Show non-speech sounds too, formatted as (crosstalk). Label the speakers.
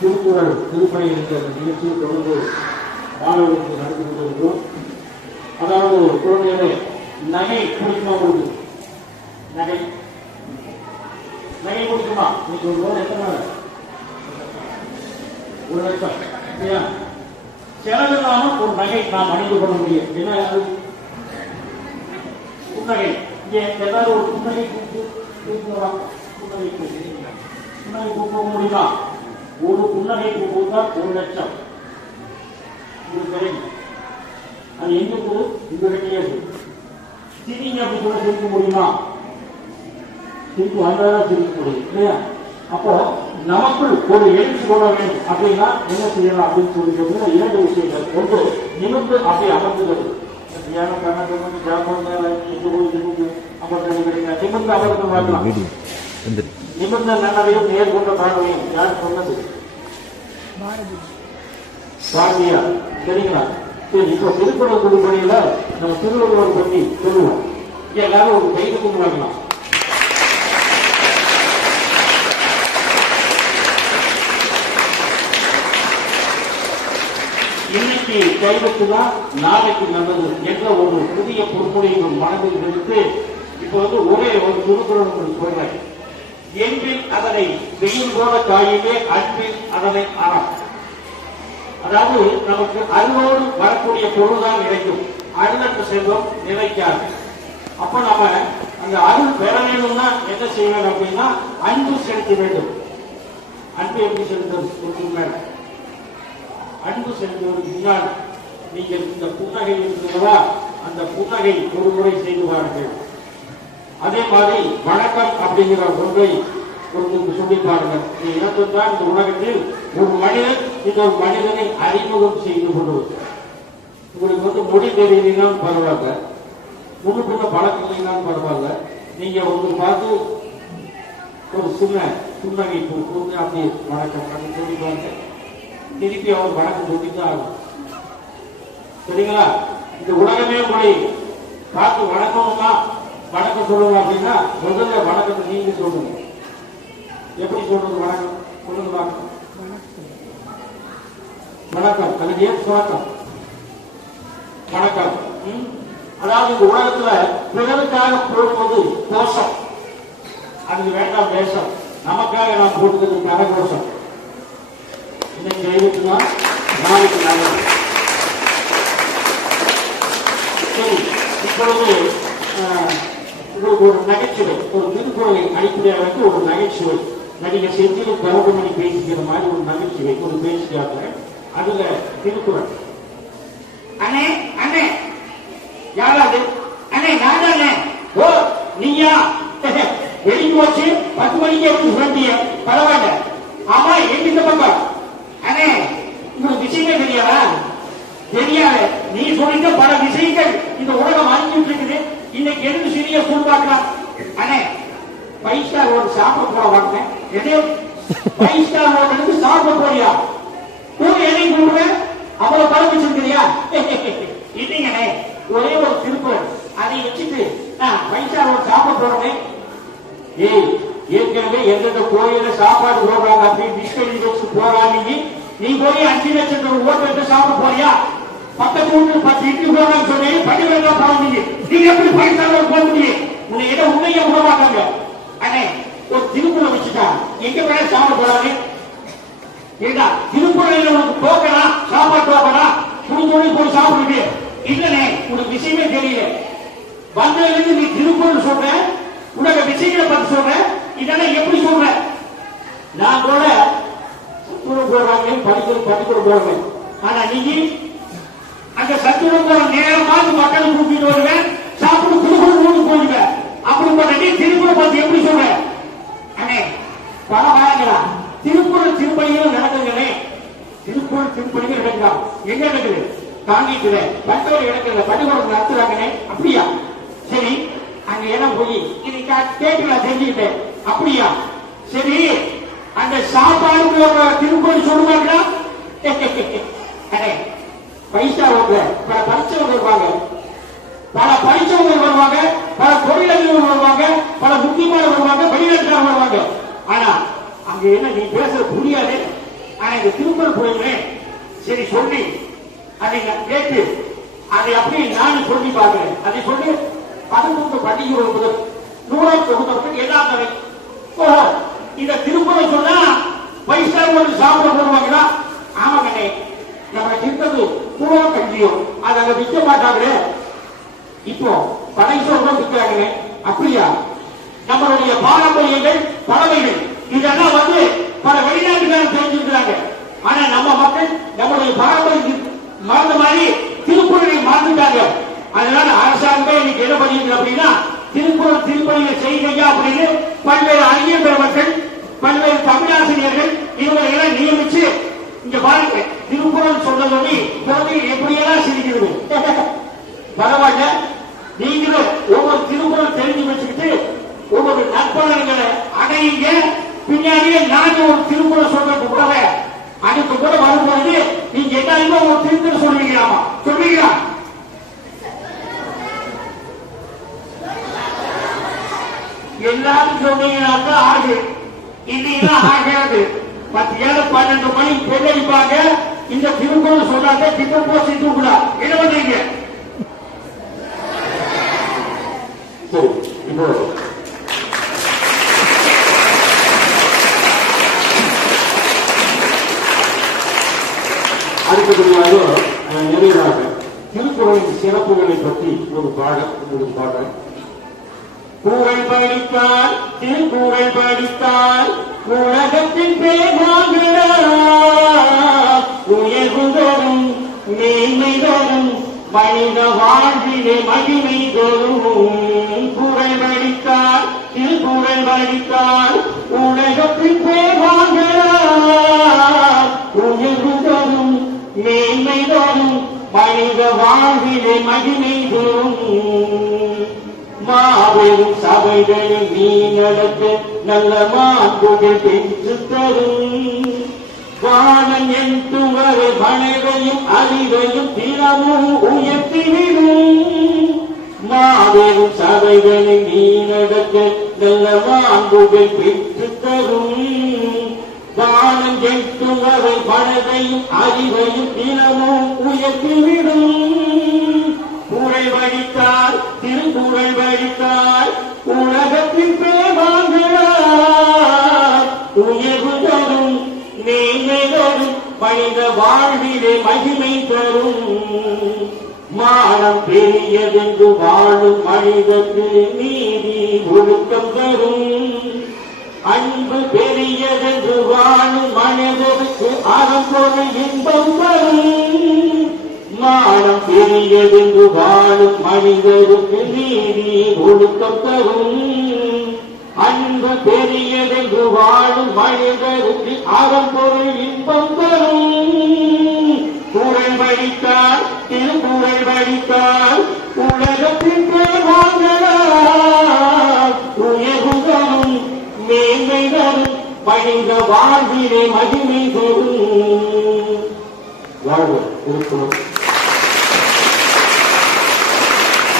Speaker 1: திருக்குறள் திருப்பணி என்ற நிகழ்ச்சியை தொடர்ந்து மாணவர்களுக்கு நடத்தி கொண்டிருக்கிறோம். அதாவது குழந்தைகளே நகை குடிக்குமா உங்களுக்கு? நகை. நகை குடிக்குமா இன்னைக்கு ஒரு ரூபா எத்தனை ஒரு லட்சம். சரியா? செலவில்லாம ஒரு நகை நாம் அணிந்து கொள்ள முடியும். என்ன அது? புன்னகை. இங்கே எல்லாரும் ஒரு புன்னகை கூப்பிட்டு புன்னகை கூப்பிட்டு. புன்னகை கூப்பிட முடியுமா? ஒரு புன்னகை கூப்பிட்டால் ஒரு லட்சம் இது கிடைக்கும் அது எங்க இருக்குது இந்த இடத்துலயே இருக்கு சிரிங்க அப்படி கூட சிரிக்க முடியுமா சிரிப்பு வந்தாதான் சிரிக்க முடியும் இல்லையா அப்போ நமக்குள் ஒரு எழுச்சி கொள்ள வேண்டும் அப்படின்னா என்ன செய்யலாம் அப்படின்னு சொல்லி சொன்னா இரண்டு விஷயங்கள் ஒன்று நிமிர்ந்து அப்படி அமர்ந்துகிறது தியான கண்ணு ஜாமம் எங்க போய் நிமிர்ந்து அமர்ந்து கிடைங்க நிமிர்ந்து அமர்ந்து வரலாம்
Speaker 2: வீடியோ வந்து
Speaker 1: நேர்கொண்ட பார்வையும் யார் சொன்னது? சாமியா சரிங்களா? சரி இப்போ திருக்குறள் கொடுப்படையில நம்ம திருவள்ளுவர் பற்றி சொல்லுவோம். எல்லாரும் ஒரு கைது கொண்டு வரலாம் இன்னைக்கு கைவிட்டுதான் நாளைக்கு நல்லது என்ற ஒரு புதிய பொறுப்புடையை மனதில் எடுத்து இப்போ வந்து ஒரே ஒரு திருக்குறள் உங்களுக்கு சொல்றேன். என்பில் அதனை வெயில் போல காயுமே அன்பில் அதனை அறம். அதாவது நமக்கு அருளோடு வரக்கூடிய பொருள் தான் கிடைக்கும் அருளற்ற செல்வம் நிலைக்காது அப்ப நம்ம அந்த அருள் பெற வேணும்னா என்ன செய்ய வேண்டும் அப்படின்னா அன்பு செலுத்த வேண்டும். அன்பு எப்படி செலுத்துறது அன்பு செலுத்துவதற்கு முன்னால் நீங்கள் இந்த புன்னகை இருக்கிறதா? அந்த புன்னகை ஒரு முறை செய்து பாருங்கள். அதே மாதிரி வணக்கம் அப்படிங்கிற ஒன்றை உங்களுக்கு சொல்லி பாருங்க இந்த இனத்தில் தான் இந்த உலகத்தில் ஒரு மனிதன் இன்னொரு மனிதனை அறிமுகம் செய்து கொள்வது. உங்களுக்கு வந்து மொழி தெரியலாம் பரவாயில்ல. முன்னுக்குள்ள பழக்கம் இல்லைனாலும் பரவாயில்ல. நீங்க உங்களுக்கு பார்த்து ஒரு சின்ன புன்னகை கொடுத்து அப்படி வணக்கம் அப்படின்னு சொல்லி பாருங்க. திருப்பி அவர் வணக்கம் சொல்லித்தான் ஆகும் சரிங்களா? இந்த உலகமே உங்களை பார்த்து வணக்கம் தான் வணக்கம் சொல்லுங்க அப்படின்னா முதல்ல வணக்கத்தை நீங்க சொல்லுங்க. எப்படி சொல்றது வணக்கம்? சொல்லுங்க வணக்கம் வணக்கம். அல்லது ஏன் வணக்கம். வணக்கம் அதாவது இந்த உலகத்துல பிறருக்காக போடுவது கோஷம் அதுக்கு வேண்டாம் வேஷம். நமக்காக நாம் போட்டுக்கிறது கரகோஷம் இன்னைக்கு கைவிட்டுனா நாளைக்கு நல்லது சரி இப்பொழுது அஹ், உங்களுக்கு ஒரு நகைச்சுவை ஒரு திருக்குறளை அடிப்படையாளருக்கு ஒரு நகைச்சுவை. நடிகர் செஞ்சு கருப்பமணி பேசிக்கிற மாதிரி ஒரு நகைச்சுவை ஒரு பேசிக்காக அதுல திருக்குறள். அண்ணே அண்ணே. யாராவது? அண்ணே நான் ஓ நீயா? (laughs) வெளியே போச்சு. பத்து மணிக்கு எப்படி சொல்லிய பரவாயில்ல ஆமா எங்க இந்த பக்கம் அண்ணே உங்களுக்கு விஷயமே தெரியாதா தெரியாது நீ சொல்லிட்ட பல விஷயங்கள் இந்த உலகம் அறிஞ்சிட்டு இருக்குது இன்னைக்கு எதுக்கு அண்ணே ஃபைவ் ஸ்டார் ஒரு சாப்பிட வாங்க. எது ஃபைவ் ஸ்டார் ஹோட்டலுக்கு சாப்பிட போறியா கூட எதை கூடுவேன் அவ்வளவு பழம் வச்சிருக்கிறியா? இல்லைங்கண்ணே ஒரே ஒரு திருக்குறள் அதை வச்சுட்டு நான் ஃபைவ் ஸ்டார் ஒரு சாப்பிட போறேன் ஏய் ஏற்கனவே எந்தெந்த கோயில சாப்பாடு போடுறாங்க அப்படின்னு டிஸ்கவரி வச்சு நீ போய் அஞ்சு லட்சம் ஓட்டு சாப்பிட போறியா பக்கத்து வீட்டு பத்து இட்லி போறான்னு சொன்னீங்க பள்ளிக்கூடம் போறீங்க நீங்க எப்படி பைசால போக முடியும்? உன்னை ஏதோ உண்மையை விட மாட்டாங்க அண்ணே ஒரு திருக்குறள் வச்சுட்டா எங்க வேணா சாப்பிட போறாங்க ஏண்டா திருக்குறளில் உனக்கு போக்கடா? சாப்பாடு போக்கலாம் துணி போய் சாப்பிடுங்க இல்லனே உனக்கு விஷயமே தெரியல. வந்ததுல இருந்து நீ திருக்குறள் சொல்ற? உனக்கு விஷயங்களை பத்தி சொல்ற? இதெல்லாம் எப்படி சொல்ற? நான் கூட சத்துணவு போடுறாங்க படிக்கிறது படிக்கிற போடுறேன் ஆனா நீங்க அங்க சத்துணவு போற நேரமாவது மக்களை கூட்டிட்டு வருவேன். அப்படிப்பட்ட நீ திருக்குறள் பத்தி எப்படி சொல்ற? அண்ணே பல வாரங்களா திருக்குறள் திருப்பணிகள் நடக்குங்களே திருக்குறள் திருப்பணிகள் நடக்கலாம் எங்க நடக்குது? தாங்கிட்டு பட்டவர் இடத்துல பள்ளிக்கூடம் நடத்துறாங்கண்ணே. அப்படியா? சரி அங்க இடம் போய் இன்னைக்கு கேட்டுல தெரிஞ்சுக்கிட்டேன். அப்படியா? சரி அந்த சாப்பாடு திருக்குறள் சொல்லுவாங்களா (laughs) பைசா வருவாங்க பல படிச்சவங்க வருவாங்க. பல படிச்சவங்க வருவாங்க. பல தொழிலதிபர்கள் வருவாங்க பல முக்கியமான வருவாங்க வெளிநாட்டுல வருவாங்க. ஆனா அங்க என்ன நீ பேச புரியாது. ஆனா இங்க திருப்பூர் போயிருந்தே சரி சொல்லி அதை கேட்டு அதை அப்படியே நானும் சொல்லி பார்க்கிறேன். அதை சொல்லி பதினொன்று பண்டிகை ஒரு நூறாம் தொகுத்தவர்கள் எல்லா தலை ஓஹோ இந்த திருப்பூரை சொன்னா வயசாக ஒரு சாப்பிட போடுவாங்களா? ஆமாங்கண்ணே நம்ம திட்டது பூரா கஞ்சியும் அதை அங்க விற்க மாட்டாங்களே. இப்போ படை சொல்றோம் விற்கிறாங்களே. அப்படியா? நம்மளுடைய பாரம்பரியங்கள் பறவைகள் இதெல்லாம் வந்து பல வெளிநாட்டுக்காரர் தெரிஞ்சிருக்கிறாங்க. ஆனா நம்ம மக்கள் நம்மளுடைய பாரம்பரியம் மறந்த மாதிரி திருக்குறளை மறந்துட்டாங்க. அதனால அரசாங்கம் இன்னைக்கு என்ன பண்ணிருக்கு அப்படின்னா திருக்குறள் திருப்பணியை செய்யுங்க அப்படின்னு பல்வேறு அறிஞர் பெருமக்கள் பல்வேறு தமிழாசிரியர்கள் இவங்களை எல்லாம் நியமிச்சு இங்க பாருங்க திருக்குறள் சொன்னதோடு குழந்தைகள் எப்படியெல்லாம் சிரிக்கிறது? பரவாயில்ல. நீங்களும் ஒவ்வொரு திருக்குறள் தெரிஞ்சு வச்சுக்கிட்டு ஒவ்வொரு நற்பலன்களை அடையுங்க. பின்னாடியே நாங்க ஒரு திருக்குறள் சொல்றது கூட அதுக்கு கூட வரும்பொழுது நீங்க எல்லாருமே ஒரு திருக்குறள் சொல்லுவீங்களாமா? சொல்லுவீங்களா? எல்லாரும் சொன்னீங்கன்னாக்கா ஆகு. இல்லைன்னா ஆகாது. பத்து ஏழு பன்னெண்டு மணி கொள்ளடிப்பாங்க இந்த திருக்குறள் சொல்லாத திட்டம் போச்சு கூட என்ன பண்றீங்க? சரி இப்போ அடுத்தபடியாக அஹ், நிறைவாக திருக்குறளின் சிறப்புகளை பற்றி ஒரு பாடம் உங்களுக்கு பாடுறேன் கூறல் படித்தால் திருக்குறள் படித்தால் உலகத்தின் பேராகிறார் உயர்வு மேன்மை தரும் மனித வாழ்விலே மகிமை தரும் திருக்குறள் உலகத்தில் உலகத்தின் உயர்வு தரும் மேன்மை தரும் மனித வாழ்விலே மகிமை தரும். மாபெரும் சபைகளில் நீ நடக்க நல்ல மாண்புகள் பெற்று தரும். வானம் என் துவரை மனைவையும் அறிவையும் தினமும் உயர்த்திவிடும் மாபெரும் சபைகளில் நீ நடக்க நல்ல மாண்புகள் பெற்று தரும் வானம் என் வரை மனதையும் அறிவையும் தினமும் உயர்த்திவிடும் குறை வடித்தார் திருக்குறை வடித்தார் உலகத்தின் பேவாங்கிறார் உயர்வு தரும் மேன்மை தரும் மனித வாழ்விலே மகிமை தரும் மானம் பெரியதென்று வாழும் மனிதற்கு நீ ஒழுக்கம் தரும் அன்பு பெரியதென்று வாழும் மனிதருக்கு அறம்பொரு இன்பம் வரும். மானம் பெரியதென்று வாழும் மனிதருக்கு நீதி ஒழுக்கம் தரும். அன்பு பெரியதென்று வாழும் மனிதருக்கு அறம்பொரு இன்பம் வரும். குரல் வடித்தார் திருக்குறள் வடித்தார் உலகத்திற்கு வாங்கலாம் மேன்மை தரும் வாழ்விலே மகிமை தரும். வாழ்வோம் திருக்குறள்.